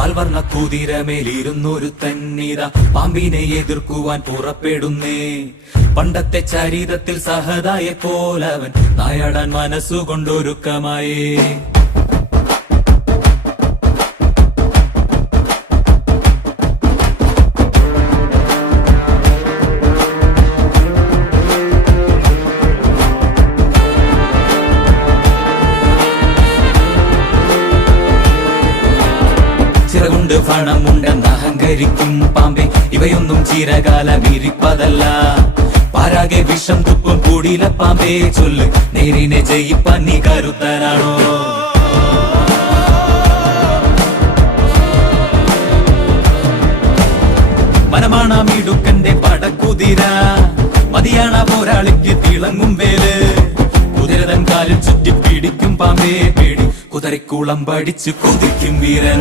പാൽവർണ്ണ കുതിരമേലിരുന്നൊരു തന്നിത പാമ്പിനെ എതിർക്കുവാൻ പുറപ്പെടുന്നേ. പണ്ടത്തെ ചരിതത്തിൽ സഹതായെ പോലവൻ നായാടാൻ മനസ്സുകൊണ്ടൊരുക്കമായേ. ചിറകുണ്ട് പണമുണ്ടെന്ന് അഹങ്കരിക്കും പാമ്പേ, ഇവയൊന്നും ചിരകാലം ഇരിപ്പതല്ല. പാരാകെ വിഷം തുപ്പും കൂടിയില പാമ്പേ, ചൊല്ല് നേരിനെ ജയിപ്പാൻ നീ കരുത്തനാണോ? മനമാണ മിടുക്കന്റെ പടക്കുതിര, മതിയാണ പോരാളിക്ക് തിളങ്ങും വേല്. കുതിരതൻ കാലിൽ ചുറ്റി പിടിക്കും പാമ്പേ പേടി, കുതിരക്കുളം പഠിച്ചു കൊതിക്കും വീരൻ.